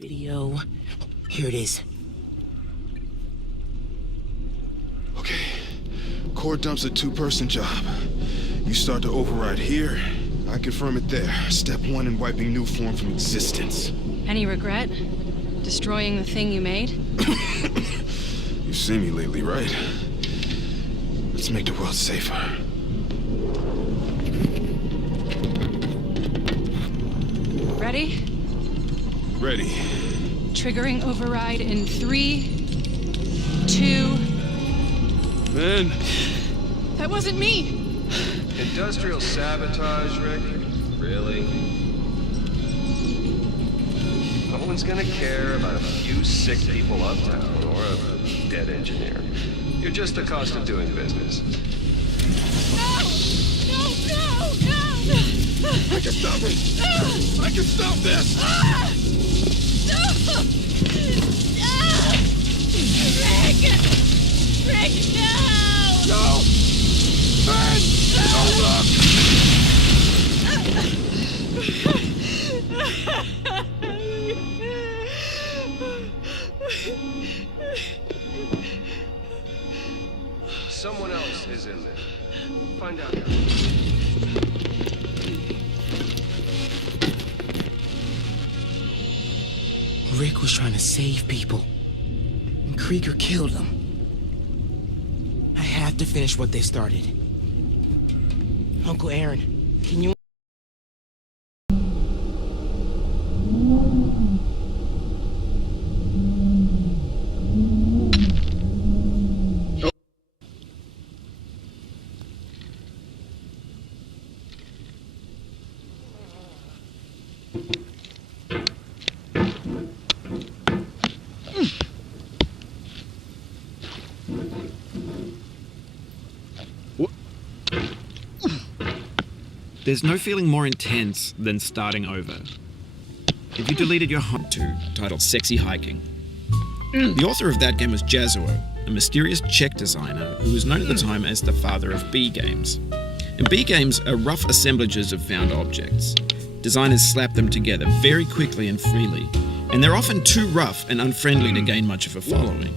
Video. Here it is. Okay. Core dump's a two-person job. You start to override here, I confirm it there. Step 1 in wiping new form from existence. Any regret? Destroying the thing you made? You've seen me lately, right? Let's make the world safer. Ready? Ready. Triggering override in 3, 2... Ben! That wasn't me! Industrial sabotage, Rick? Really? No one's gonna care about a few sick people uptown or a dead engineer. You're just the cost of doing business. No! No! No! No! I can stop it! I can stop this! No! Rick! Rick, no! No! Ben! Don't look! Someone else is in there. Find out. Rick was trying to save people, and Krieger killed him. I have to finish what they started. Uncle Aaron, can you... There's no feeling more intense than starting over. If you deleted your home to titled Sexy Hiking, the author of that game was Jazuo, a mysterious Czech designer who was known at the time as the father of B games. And B games are rough assemblages of found objects. Designers slap them together very quickly and freely, and they're often too rough and unfriendly to gain much of a following.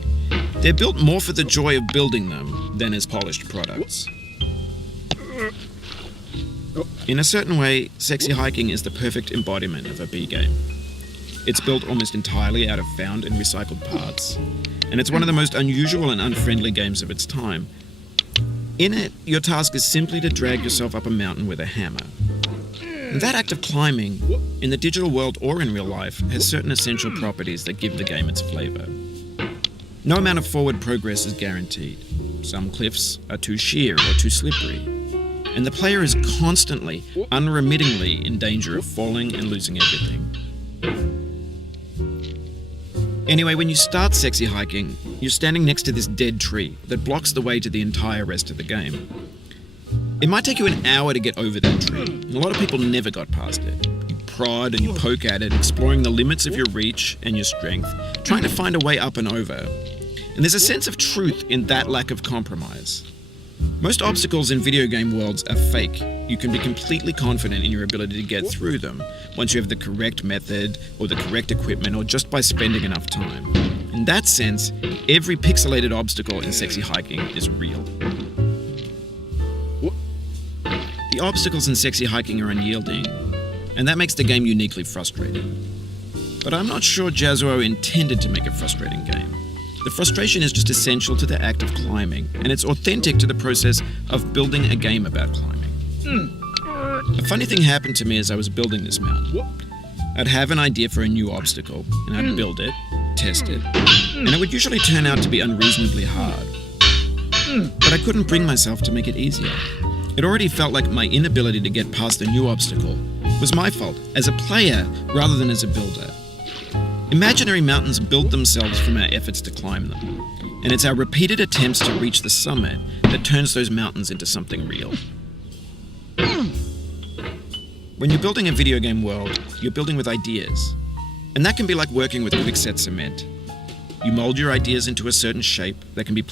They're built more for the joy of building them than as polished products. In a certain way, Sexy Hiking is the perfect embodiment of a B game. It's built almost entirely out of found and recycled parts, and it's one of the most unusual and unfriendly games of its time. In it, your task is simply to drag yourself up a mountain with a hammer. And that act of climbing, in the digital world or in real life, has certain essential properties that give the game its flavor. No amount of forward progress is guaranteed. Some cliffs are too sheer or too slippery, and the player is constantly, unremittingly in danger of falling and losing everything. Anyway, when you start Sexy Hiking, you're standing next to this dead tree that blocks the way to the entire rest of the game. It might take you an hour to get over that tree, and a lot of people never got past it. You prod and you poke at it, exploring the limits of your reach and your strength, trying to find a way up and over. And there's a sense of truth in that lack of compromise. Most obstacles in video game worlds are fake. You can be completely confident in your ability to get through them once you have the correct method or the correct equipment or just by spending enough time. In that sense, every pixelated obstacle in Sexy Hiking is real. The obstacles in Sexy Hiking are unyielding, and that makes the game uniquely frustrating. But I'm not sure Jazuo intended to make a frustrating game. The frustration is just essential to the act of climbing, and it's authentic to the process of building a game about climbing. A funny thing happened to me as I was building this mountain. I'd have an idea for a new obstacle, and I'd build it, test it, and it would usually turn out to be unreasonably hard. But I couldn't bring myself to make it easier. It already felt like my inability to get past a new obstacle was my fault as a player rather than as a builder. Imaginary mountains build themselves from our efforts to climb them, and it's our repeated attempts to reach the summit that turns those mountains into something real. When you're building a video game world, you're building with ideas, and that can be like working with quickset cement. You mold your ideas into a certain shape that can be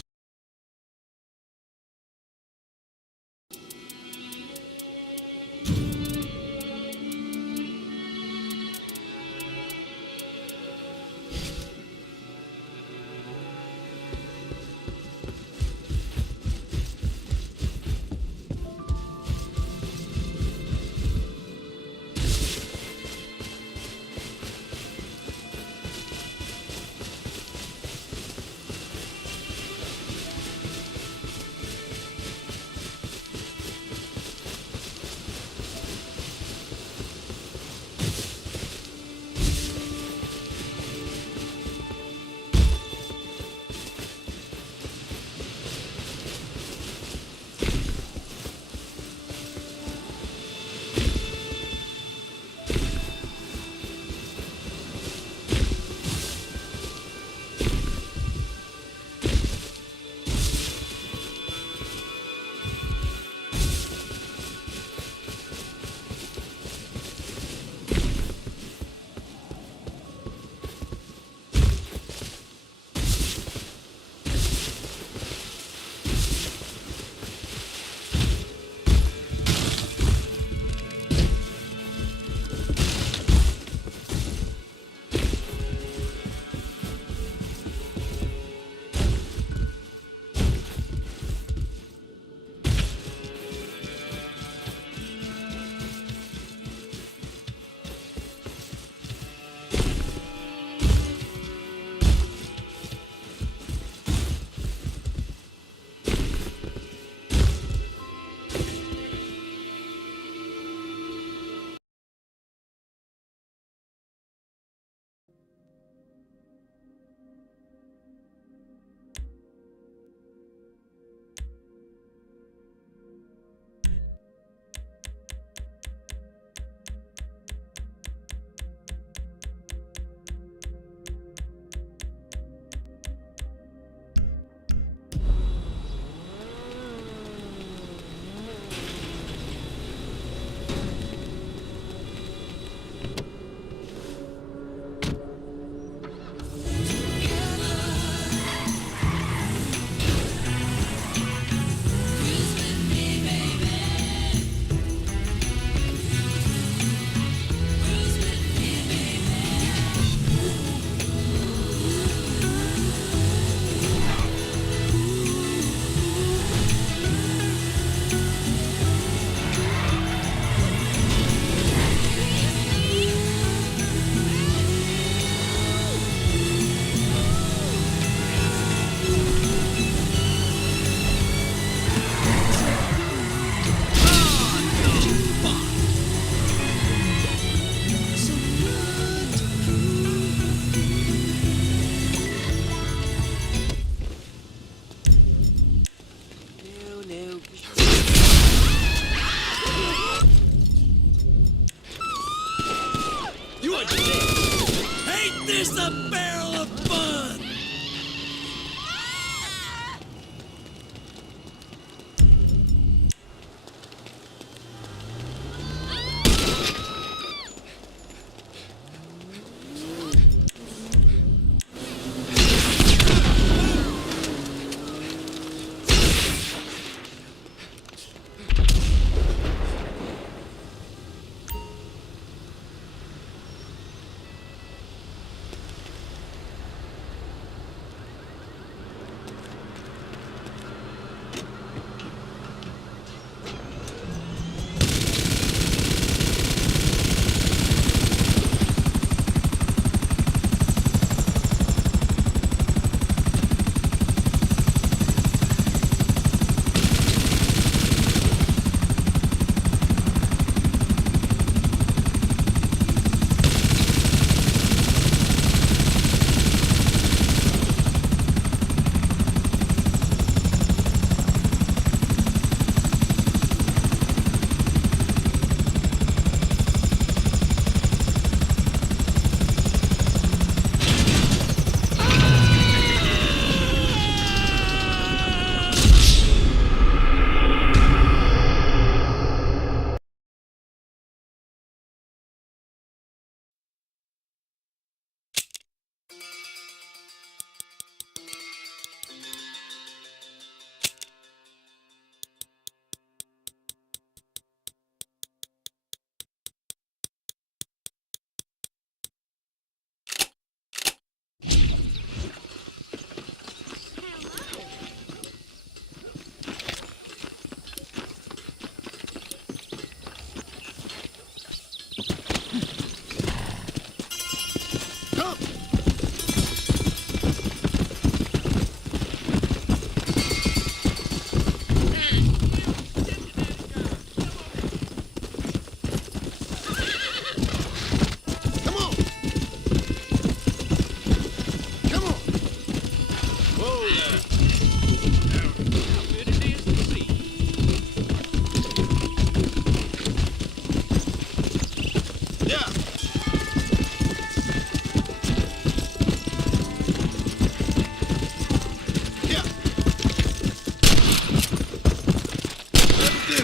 like this. Ain't this a barrel of fun?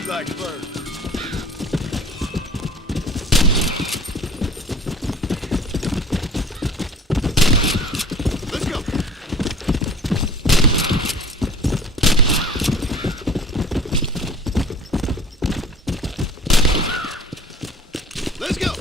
Like bird. Let's go. Let's go.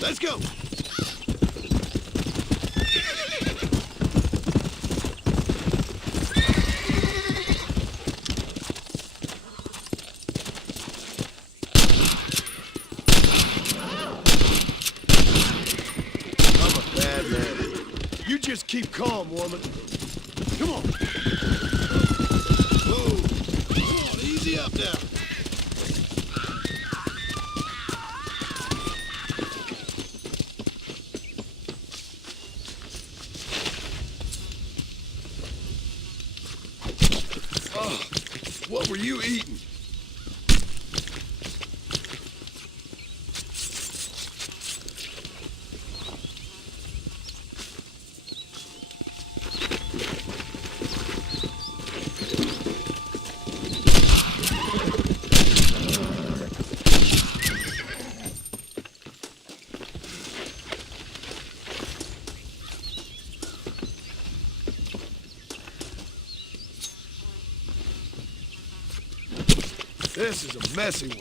Let's go! I'm a bad man. You just keep calm, woman. Come on. Whoa. Come on, easy up now. What were you eating? This is a messy one.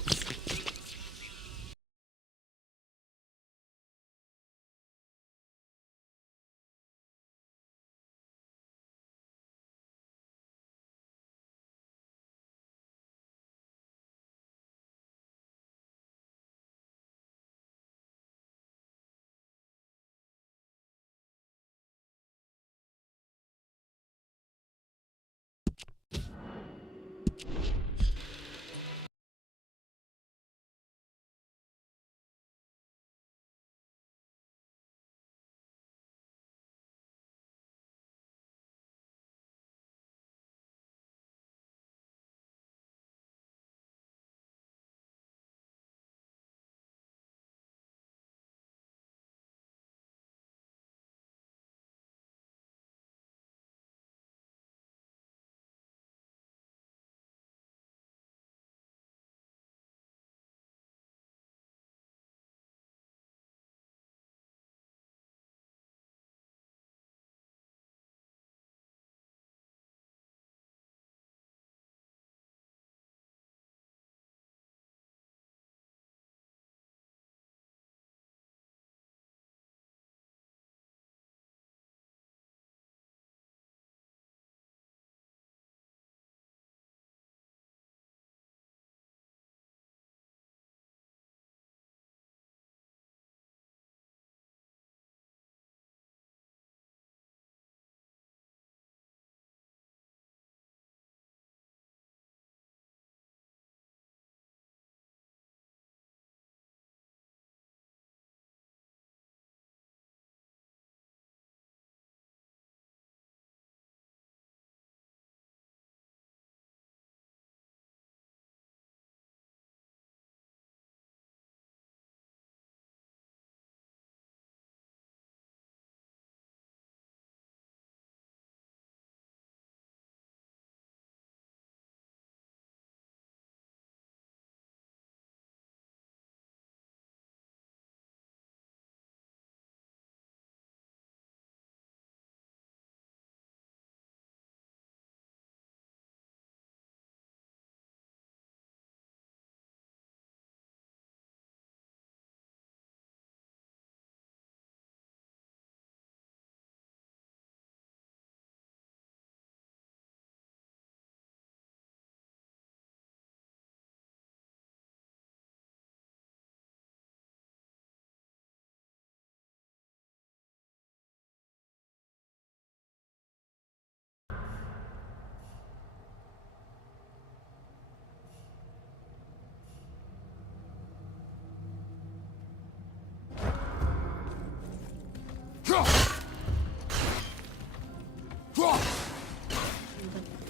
but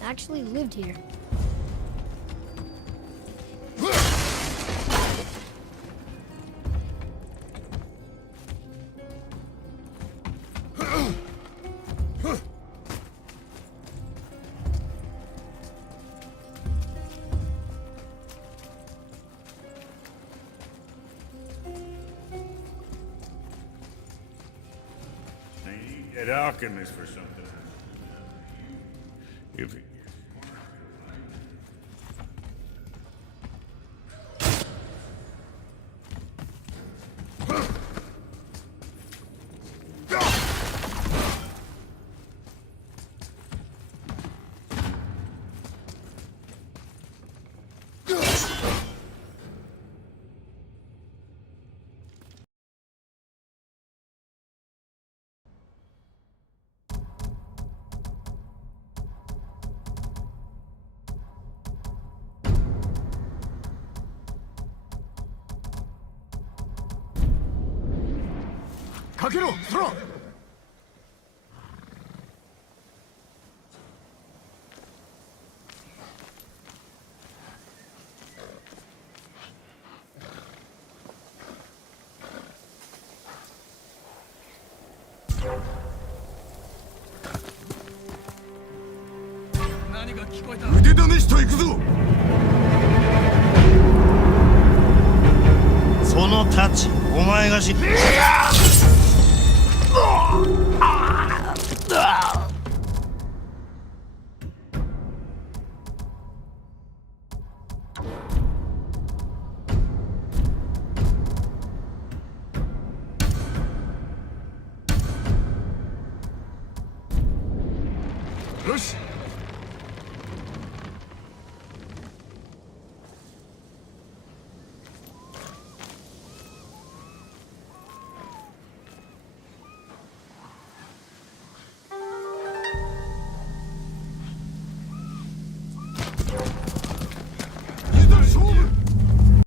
actually lived here. Get alchemist for something. If腕試しと行くぞ。その太刀お前が知ってる。よし。